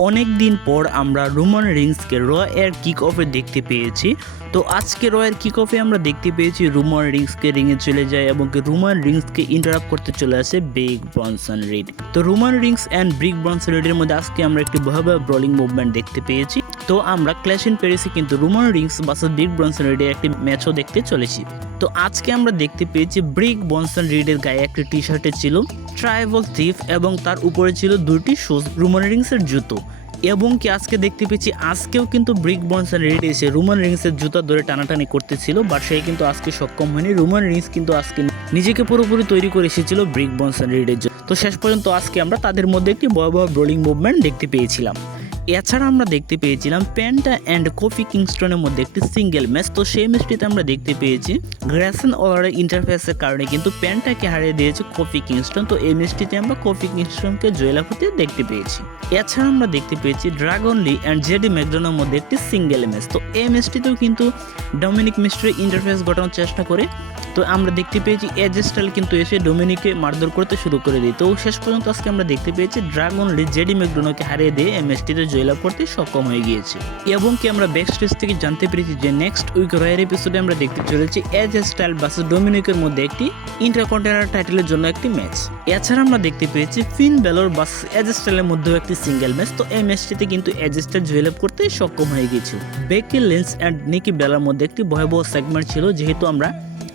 অনেক দিন পর আমরা রোমান রিংসকে র এর কিক অফে দেখতে পেয়েছি। তো আজকে র এর কিক অফে আমরা দেখতে পেয়েছি রোমান রিংসকে রিংয়ে চলে যায় এবং রোমান রিংসকে ইন্টারাপ্ট করতে চলে আসে ব্রিক ব্রনসন রিড। তো Roman Reigns and Brick Bronson রিডের মধ্যে আজকে আমরা একটি ভয়াবহ ব্রলিং মুভমেন্ট দেখতে পেয়েছি। তো আমরা ক্ল্যাশ ইন প্যারিসে কিন্তু Roman Reigns versus Brick Bronson রিডের একটি ম্যাচও দেখতে চলেছি। তো আজকে আমরা দেখতে পেয়েছি ব্রিক ব্রনসন রিডের গায়ে একটি টি শার্টে ছিল ট্রাইবাল থিফ এবং তার উপরে ছিল দুটি শুজ রোমান রিংসের জুতো। এবং কি আজকে দেখতে পেয়েছি আজকেও কিন্তু ব্রিক ব্রনসন রিড এসে রোমান রিংসের জুতা ধরে টানাটানি করতেছিল, বাট সে কিন্তু আজকে সক্ষম হয়নি। রোমান রিংস কিন্তু আজকে নিজেকে পুরোপুরি তৈরি করে এসেছিল ব্রিক ব্রনসন রিডের জন্য। তো শেষ পর্যন্ত আজকে আমরা তাদের মধ্যে একটি ভয়াবহ ব্রোলিং মুভমেন্ট দেখতে পেয়েছিলাম। এছাড়া আমরা দেখতে পেয়েছিলাম পেন্টা অ্যান্ড কোফি কিংস্টনের মধ্যে একটি সিঙ্গেল ম্যাচ। তো সেই ম্যাচটিতে আমরা দেখতে পেয়েছি গ্রেসন ওলারের ইন্টারফেসের কারণে কিন্তু পেন্টাকে হারিয়ে দিয়েছে কোফি কিংস্টন। তো এই ম্যাচটিতে আমরা কোফি কিংস্টনকে জয়লাভ হতে দেখতে পেয়েছি। এছাড়া আমরা দেখতে পেয়েছি ড্রাগন লি অ্যান্ড জেডি ম্যাকডোনার মধ্যে একটি সিঙ্গেল ম্যাচ। তো এই ম্যাচটিতেও কিন্তু ডমিনিক মিস্ট্রি ইন্টারফেস ঘটানোর চেষ্টা করে। তো আমরা দেখতে পেয়েছি এজ স্টাইল কিন্তু এসে ডোমিনিককে মারধর করতে শুরু করে দিই। তো শেষ পর্যন্ত আজকে আমরা দেখতে পেয়েছি ড্রাগন লি জেডি ম্যাকডোনাকে হারিয়ে দিয়ে এই ম্যাচটিতে জয়লাভ করতে সক্ষম হয়ে গিয়েছে। এবং কি আমরা ব্যাক স্টেজ থেকে জানতে পেরেছি যে নেক্সট উইক রয়ের এপিসোডে আমরা দেখতে চলেছি এজ স্টাইল ভার্সেস ডোমিনিকের মধ্যে একটি ইন্টারকন্টিনেন্টাল টাইটেলের জন্য একটি ম্যাচ। এছাড়া আমরা দেখতে পেয়েছি ফিন বেলর ভার্সেস এজ স্টাইলের মধ্যেও একটি সিঙ্গেল ম্যাচ। তো এই ম্যাচটিতে কিন্তু এজ স্টাইল জয়লাভ করতে সক্ষম হয়ে গিয়েছিল। বেকি লিঞ্চ অ্যান্ড নিকি বেলার মধ্যে একটি ভয়াবহ সেগমেন্ট ছিল, যেহেতু আমরা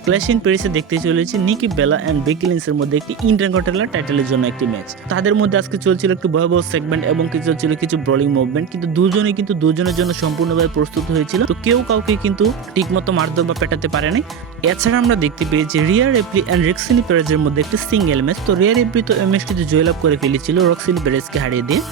ক্ল্যাশ ইন প্যারিসে দেখতে চলেছি নিকি বেলা অ্যান্ড বেকি লিঞ্চের মধ্যে একটি ইন্টারকন্টিনেন্টাল টাইটেলের জন্য একটি ম্যাচ। তাদের মধ্যে আজকে চলছিল একটি ভয়াবহ সেগমেন্ট এবং চলছিল কিছু ব্রলিং মুভমেন্ট, কিন্তু দুজনের জন্য সম্পূর্ণভাবে প্রস্তুত হয়েছিল। তো কেউ কাউকে কিন্তু ঠিকমতো মারধর বা পেটাতে পারেনি। এছাড়া আমরা দেখতে পেয়েছি রিয়া রিপ্লি অ্যান্ড রক্সিনি পেরেজের মধ্যে একটি সিঙ্গেল ম্যাচ। তো রিয়া রিপ্লি তো এই ম্যাচটিতে জয়লাভ করে ফেলেছিল রক্সিনি পেরেজকে হারিয়ে দিয়ে।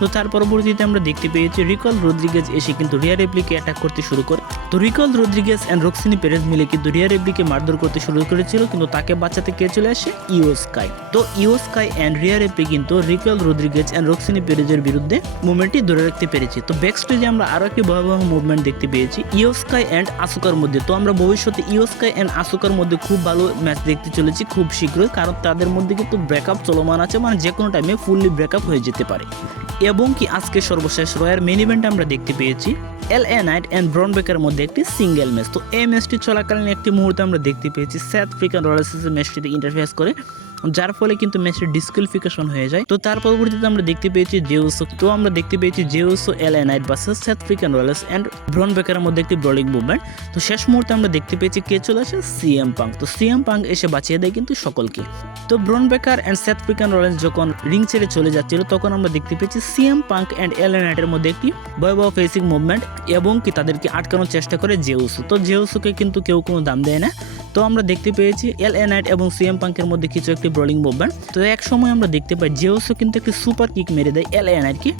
তো তার পরবর্তীতে আমরা দেখতে পেয়েছি রিকল রদ্রিগেজ এসে কিন্তু রিয়া রিপ্লিকে অ্যাটাক করতে শুরু করে। তো রিকল রদ্রিগেজ অ্যান্ড রক্সিনি পেরেজ মিলে কিন্তু রিয়া রিপ্লিকে মারধর করতে শুরু করেছিল, কিন্তু তাকে বাঁচাতে কে চলে আসে ইও স্কাই। তো ইও স্কাই অ্যান্ড রিয়া রিপ্লি কিন্তু রিকল রদ্রিগেজ অ্যান্ড রক্সিনি পেরেজের বিরুদ্ধে মুভমেন্টটি ধরে রাখতে পেরেছি। তো ব্যাক স্টেজে আমরা আরো একটি ভয়াবহ মুভমেন্ট দেখতে পেয়েছি ইও স্কাই অ্যান্ড আসুকার মধ্যে। তো আমরা ভবিষ্যতে ইও স্কাই অ্যান্ড আসুকার মধ্যে খুব ভালো ম্যাচ দেখতে চলেছি খুব শীঘ্রই, কারণ তাদের মধ্যে কিন্তু ব্রেকআপ চলমান আছে, মানে যে কোনো টাইমে ফুললি ব্রেকআপ হয়ে যেতে পারে। এবং কি আজকে সর্বশেষ রয়্যাল মেইন ইভেন্ট আমরা দেখতে পেয়েছি এলএ নাইট অ্যান্ড ব্রন বেকার মধ্যে একটি সিঙ্গেল ম্যাচ। তো এই ম্যাচটি চলাকালীন একটি মুহূর্তে আমরা দেখতে পেয়েছি সেথ ফ্রিকান রোলেন্সের ম্যাচটিতে ইন্টারফেস করে, যার ফলে কিন্তু ম্যাচের ডিসকুয়ালিফিকেশন হয়ে যায়। তো তার পরবর্তীতে আমরা দেখতে পেয়েছি Jey Uso LA Knight versus Seth Freakin Rollins and Bron বেকারের মধ্যে একটি ব্রলিং মুভমেন্ট। তো শেষ মুহূর্তে আমরা দেখতে পেয়েছি কে চলে আসে সিএম পাঙ্ক। তো সিএম পাঙ্ক এসে বাঁচিয়ে দেয় কিন্তু সকলকে। তো ব্রন বেকার অ্যান্ড সেথ ফ্রিকান রোলেন্স যখন রিং ছেড়ে চলে যাচ্ছিল তখন আমরা দেখতে পেয়েছি সিএম পাঙ্ক অ্যান্ড এলএ নাইটের মধ্যে একটি ভয়াবহ ফেসিং মুভমেন্ট এবং কি তাদেরকে আটকানোর চেষ্টা করে জেউসো। তো জেউসোকে কিন্তু কেউ কোনো দাম দেয় না। তো আমরা দেখতে পেয়েছি এলএ নাইট এবং সিএম পাঙ্কের মধ্যে কিছু একটি ব্রলিং মুভমেন্ট। তো এক সময় আমরা দেখতে পাই জেউসো কিন্তু একটি সুপার কিক মেরে দেয় এলএ নাইটকে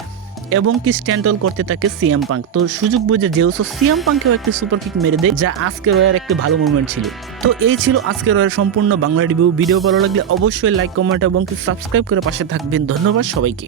এবং কি স্ট্যান্ডল করতে থাকে সিএম পাঙ্ক। তো সুযোগ বুঝে জেউসো সিএম পাঙ্কেও একটি সুপার কিক মেরে দেয়, যা আজকে রয়ের একটি ভালো মুভমেন্ট ছিল। তো এই ছিল আজকে রয়ের সম্পূর্ণ বাংলা রিভিউ। ভিডিও ভালো লাগলে অবশ্যই লাইক কমেন্ট এবং সাবস্ক্রাইব করে পাশে থাকবেন। ধন্যবাদ সবাইকে।